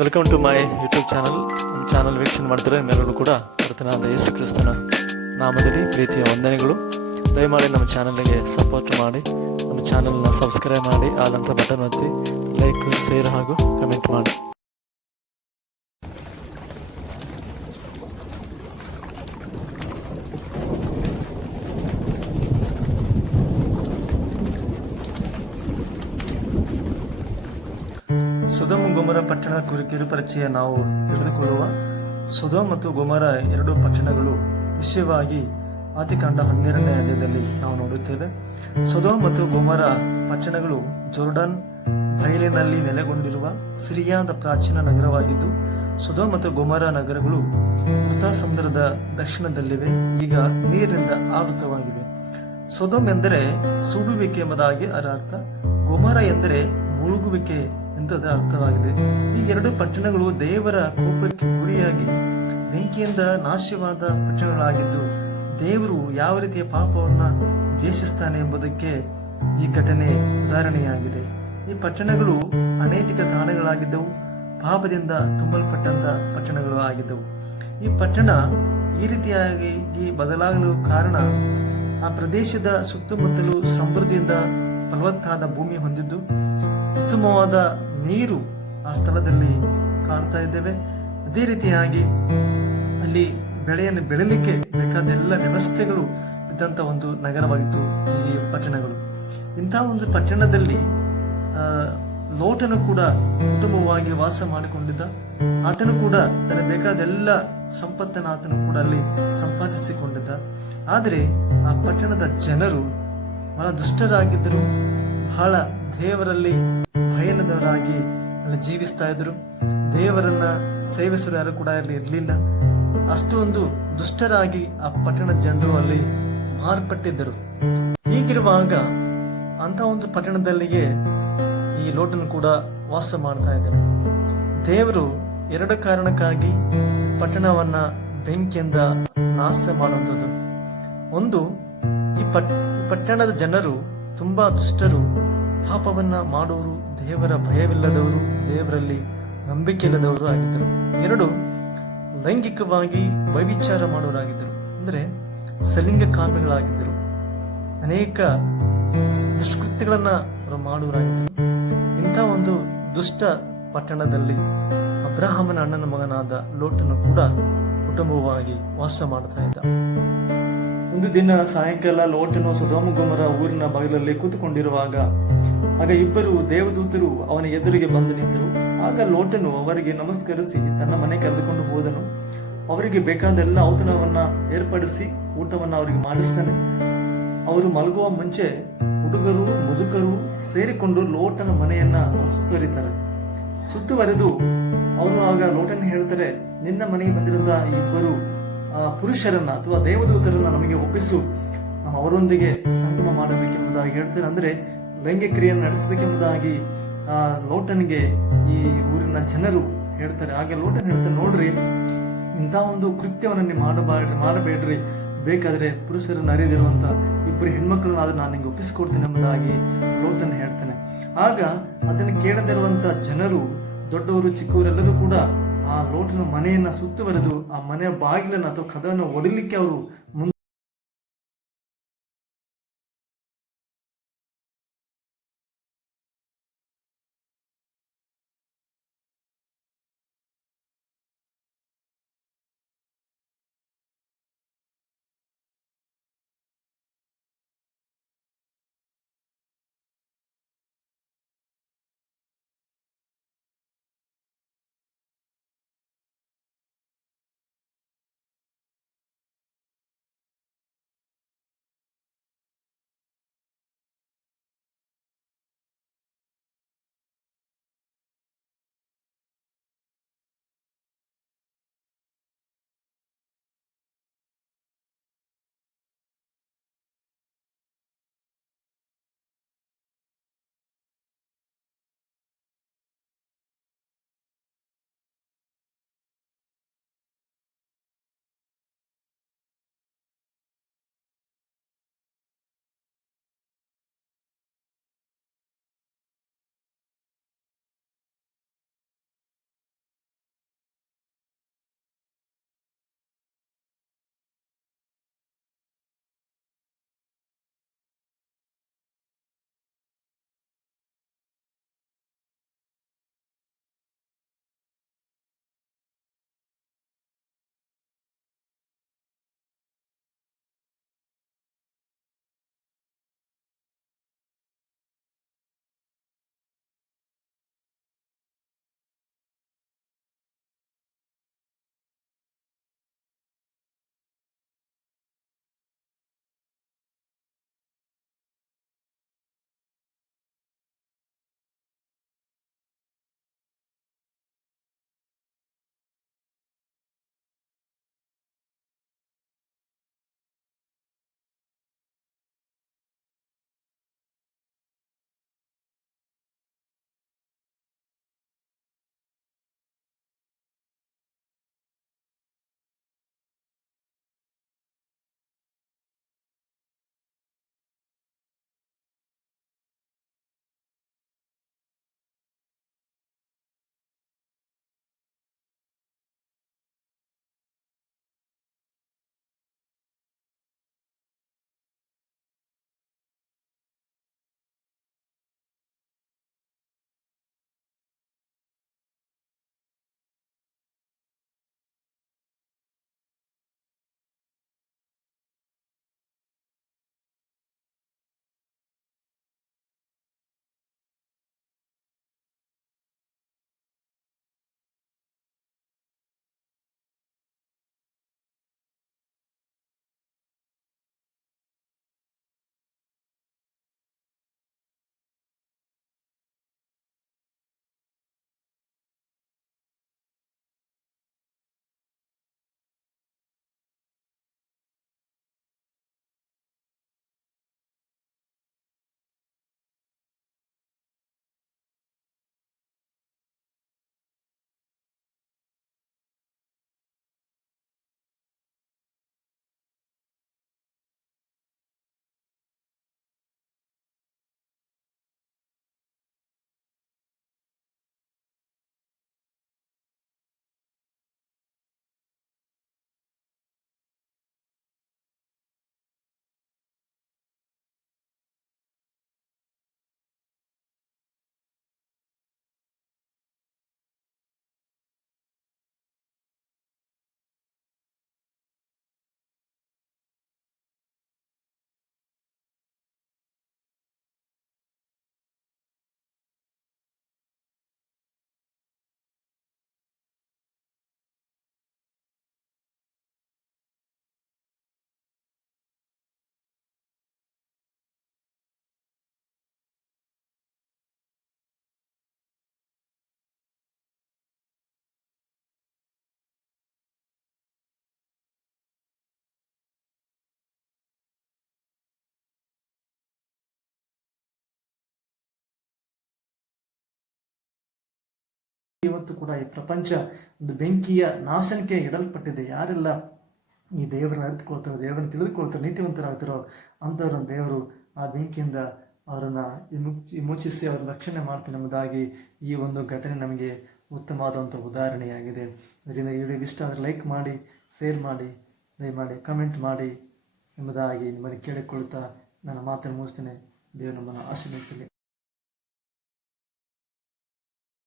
Welcome to my YouTube channel ನಮ್ಮ channel ವೀಕ್ಷಣೆ ಮಾಡ್ತಾರೆ ಮೇಲೂ ಕೂಡ ಕರ್ತನಾದ ಯೇಸು ಕ್ರಿಸ್ತನ ನಾಮದಲ್ಲಿ ಪ್ರೀತಿಯ ವಂದನೆಗಳು. ದಯಮಾಡಿ ನಮ್ಮ ಚಾನಲ್ಗೆ ಸಪೋರ್ಟ್ ಮಾಡಿ, ನಮ್ಮ ಚಾನಲ್ನ ಸಬ್ಸ್ಕ್ರೈಬ್ ಮಾಡಿ, ಆದಂಥ ಬಟನ್ ಒತ್ತಿ ಲೈಕ್ ಶೇರ್ ಹಾಗೂ ಕಮೆಂಟ್ ಮಾಡಿ ಸುಧಮ ಗೊಮರ ಪಟ್ಟಣ ಪರಿಚಯ ನಾವು ತಿಳಿದುಕೊಳ್ಳುವ ಸುಧ ಮತ್ತು ಗೊಮರ ಎರಡು ಪಟ್ಟಣಗಳು ವಿಶೇಷವಾಗಿ ಆತಿಕಾಂಡ ಹನ್ನೆರಡನೇ ಅಧ್ಯಾಯದಲ್ಲಿ ನಾವು ನೋಡುತ್ತೇವೆ. ಸುಧ ಮತ್ತು ಗೊಮರ ಪಟ್ಟಣಗಳು ಜೋರ್ಡನ್ ಬಯಲಿನಲ್ಲಿ ನೆಲೆಗೊಂಡಿರುವ ಸಿರಿಯಾದ ಪ್ರಾಚೀನ ನಗರವಾಗಿದ್ದು ಸುಧ ಮತ್ತು ಗೊಮರ ನಗರಗಳು ಮೃತ ಸಮುದ್ರದ ದಕ್ಷಿಣದಲ್ಲಿವೆ. ಈಗ ನೀರಿನಿಂದ ಆವೃತವಾಗಿವೆ. ಸುಧಮ್ ಎಂದರೆ ಸುಡುವಿಕೆ ಎಂಬುದಾಗಿ ಅದರ ಅರ್ಥ. ಗೊಮರ ಎಂದರೆ ಮುಳುಗುವಿಕೆ ಎಂದು ಅರ್ಥವಾಗಿದೆ. ಈ ಎರಡು ಪಟ್ಟಣಗಳು ದೇವರ ಕೋಪಕ್ಕೆ ಗುರಿಯಾಗಿ ಬೆಂಕಿಯಿಂದ ನಾಶವಾದ ಪಟ್ಟಣಗಳಾಗಿದ್ದು, ದೇವರು ಯಾವ ರೀತಿಯ ಪಾಪವನ್ನ ದ್ವೇಷಿಸ್ತಾನೆ ಎಂಬುದಕ್ಕೆ ಈ ಘಟನೆ ಉದಾಹರಣೆಯಾಗಿದೆ. ಈ ಪಟ್ಟಣಗಳು ಅನೈತಿಕ ತಾಣಗಳಾಗಿದ್ದವು ಪಾಪದಿಂದ ತುಂಬಲ್ಪಟ್ಟಂತ ಪಟ್ಟಣಗಳು ಆಗಿದ್ದವು. ಈ ಪಟ್ಟಣ ಈ ರೀತಿಯಾಗಿ ಬದಲಾಗಲು ಕಾರಣ ಆ ಪ್ರದೇಶದ ಸುತ್ತಮುತ್ತಲು ಸಮೃದ್ಧಿಯಿಂದ ಫಲವತ್ತಾದ ಭೂಮಿ ಹೊಂದಿದ್ದು, ಉತ್ತಮವಾದ ನೀರು ಆ ಸ್ಥಳದಲ್ಲಿ ಕಾಣ್ತಾ ಇದ್ದೇವೆ. ಅದೇ ರೀತಿಯಾಗಿ ಅಲ್ಲಿ ಬೆಳೆಯನ್ನು ಬೆಳಲಿಕ್ಕೆ ಬೇಕಾದ ಎಲ್ಲ ವ್ಯವಸ್ಥೆಗಳು ಇದ್ದಂತ ಒಂದು ನಗರವಾಗಿತ್ತು ಈ ಪಟ್ಟಣಗಳು. ಇಂತಹ ಒಂದು ಪಟ್ಟಣದಲ್ಲಿ ಲೋಟನು ಕೂಡ ಕುಟುಂಬವಾಗಿ ವಾಸ ಮಾಡಿಕೊಂಡಿದ್ದ. ಆತನು ಕೂಡ ತನಗೆ ಬೇಕಾದ ಎಲ್ಲ ಸಂಪತ್ತನ್ನು ಆತನು ಕೂಡ ಅಲ್ಲಿ ಸಂಪಾದಿಸಿಕೊಂಡಿದ್ದ. ಆದರೆ ಆ ಪಟ್ಟಣದ ಜನರು ಬಹಳ ದುಷ್ಟರಾಗಿದ್ದರು ಬಹಳ ದೇವರಲ್ಲಿ ಭಯನದವರಾಗಿ ಅಲ್ಲಿ ಜೀವಿಸ್ತಾ ಇದ್ರು. ದೇವರನ್ನ ಸೇವಿಸಲು ಯಾರು ಕೂಡ ಅಲ್ಲಿ ಇರಲಿಲ್ಲ. ಅಷ್ಟೊಂದು ದುಷ್ಟರಾಗಿ ಆ ಪಟ್ಟಣದ ಜನರು ಅಲ್ಲಿ ಮಾರ್ಪಟ್ಟಿದ್ದರು. ಹೀಗಿರುವಾಗ ಅಂತ ಒಂದು ಪಟ್ಟಣದಲ್ಲಿಗೆ ಈ ಲೋಟನು ಕೂಡ ವಾಸ ಮಾಡ್ತಾ ಇದ್ದರು ದೇವರು ಎರಡು ಕಾರಣಕ್ಕಾಗಿ ಪಟ್ಟಣವನ್ನ ಬೆಂಕಿಯಿಂದ ನಾಶ ಮಾಡುವಂಥದ್ದು. ಒಂದು ಈ ಪಟ್ಟಣದ ಜನರು ತುಂಬಾ ದುಷ್ಟರು. ಪಾಪವನ್ನ ಮಾಡುವರು ದೇವರ ಭಯವಿಲ್ಲದವರು, ದೇವರಲ್ಲಿ ನಂಬಿಕೆ ಇಲ್ಲದವರು ಆಗಿದ್ದರು. ಎರಡು, ಲೈಂಗಿಕವಾಗಿ ವೈವಿಚಾರ ಮಾಡುವರಾಗಿದ್ದರು ಅಂದರೆ ಸಲಿಂಗ ಕಾಮಿಗಳಾಗಿದ್ದರು. ಅನೇಕ ದುಷ್ಕೃತ್ಯಗಳನ್ನ ಅವರು ಮಾಡುವರಾಗಿದ್ದರು ಇಂಥ ಒಂದು ದುಷ್ಟ ಪಟ್ಟಣದಲ್ಲಿ ಅಬ್ರಾಹಮನ ಅಣ್ಣನ ಮಗನಾದ ಲೋಟನು ಕೂಡ ಕುಟುಂಬವಾಗಿ ವಾಸ ಮಾಡ್ತಾ ಒಂದು ದಿನ ಸಾಯಂಕಾಲ ಲೋಟನು ಸುಧೋಮ ಗೊಮರ ಊರಿನ ಬಾಗಿಲಲ್ಲಿ ಕೂತುಕೊಂಡಿರುವಾಗ, ಆಗ ಇಬ್ಬರು ದೇವದೂತರು ಅವನ ಎದುರಿಗೆ ಬಂದು ನಿಂತರು. ಆಗ ಲೋಟನು ಅವರಿಗೆ ನಮಸ್ಕರಿಸಿ ತನ್ನ ಮನೆ ಕರೆದುಕೊಂಡು ಹೋದನು. ಅವರಿಗೆ ಬೇಕಾದೆಲ್ಲ ಔತಣವನ್ನ ಏರ್ಪಡಿಸಿ ಊಟವನ್ನು ಅವರಿಗೆ ಮಾಡಿಸ್ತಾನೆ. ಅವರು ಮಲಗುವ ಮುಂಚೆ ಹುಡುಗರು, ಮುದುಕರು ಸೇರಿಕೊಂಡು ಲೋಟನ ಮನೆಯನ್ನ ಸುತ್ತುವರಿತಾರೆ. ಸುತ್ತುವರೆದು ಅವರು ಆಗ ಲೋಟನ್ ಹೇಳ್ತಾರೆ, ನಿನ್ನ ಮನೆಗೆ ಬಂದಿರುವ ಇಬ್ಬರು ಪುರುಷರನ್ನ ಅಥವಾ ದೇವದೂತರನ್ನ ನಮಗೆ ಒಪ್ಪಿಸು. ನಾವು ಅವರೊಂದಿಗೆ ಸಂಗಮ ಮಾಡಬೇಕೆಂಬುದಾಗಿ ಹೇಳ್ತಾರೆ ಅಂದ್ರೆ ಕ್ರಿಯೆಯನ್ನು ನಡೆಸಬೇಕೆಂಬುದಾಗಿ, ಆ, ಲೋಟನ್ಗೆ ಈ ಊರಿನ ಜನರು ಹೇಳ್ತಾರೆ. ಹಾಗೆ ಲೋಟನ್ ಹೇಳ್ತಾರೆ, ನೋಡ್ರಿ, ಇಂಥ ಒಂದು ಕೃತ್ಯವನ್ನು ನೀವು ಮಾಡಬಾರ್ದು ಮಾಡಬೇಡ್ರಿ. ಬೇಕಾದ್ರೆ ಪುರುಷರನ್ನು ಅರಿದಿರುವಂತ ಇಬ್ಬರು ಹೆಣ್ಮಕ್ಳನ್ನ ಆದ್ರೆ ನಾನು ನಿಂಗೆ ಒಪ್ಪಿಸ್ಕೊಡ್ತೇನೆ ಎಂಬುದಾಗಿ ಲೋಟನ್ ಹೇಳ್ತಾನೆ. ಆಗ ಅದನ್ನು ಕೇಳದಿರುವಂತ ಜನರು, ದೊಡ್ಡವರು ಚಿಕ್ಕವರೆಲ್ಲರೂ ಕೂಡ ಆ ಲೋಟನ ಮನೆಯನ್ನ ಸುತ್ತುವರೆದು ಆ ಮನೆಯ ಬಾಗಿಲನ್ನು ಅಥವಾ ಕದವನ್ನು ಒಡಲಿಕ್ಕೆ ಅವರು ಇವತ್ತು ಕೂಡ ಈ ಪ್ರಪಂಚ ಒಂದು ಬೆಂಕಿಯ ನಾಶನಕ್ಕೆ ಇಡಲ್ಪಟ್ಟಿದೆ. ಯಾರೆಲ್ಲ ಈ ದೇವರನ್ನ ಅರಿತುಕೊಳ್ತಾರೋ, ದೇವರನ್ನ ತಿಳಿದುಕೊಳ್ತಾರೋ, ನೀತಿವಂತರಾಗ್ತಾರೋ, ಅಂಥವ್ರನ್ನ ದೇವರು ಆ ಬೆಂಕಿಯಿಂದ ಅವರನ್ನು ವಿಮುಚಿ ವಿಮೋಚಿಸಿ ಅವರ ರಕ್ಷಣೆ ಮಾಡ್ತಾನೆ ಎಂಬುದಾಗಿ ಈ ಒಂದು ಘಟನೆ ನಮಗೆ ಉತ್ತಮವಾದಂಥ ಉದಾಹರಣೆಯಾಗಿದೆ. ಅದರಿಂದ ಈ ವಿಡಿಯೋ ಇಷ್ಟ ಆದರೆ ಲೈಕ್ ಮಾಡಿ, ಶೇರ್ ಮಾಡಿ, ದಯಮಾಡಿ ಕಮೆಂಟ್ ಮಾಡಿ ಎಂಬುದಾಗಿ ನಿಮ್ಮನ್ನು ಕೇಳಿಕೊಳ್ತಾ ನನ್ನ ಮಾತನ್ನು ಮುಗಿಸ್ತೇನೆ. ದೇವರು ನಮ್ಮನ್ನು ಆಶೀರ್ವದಿಸಲಿ.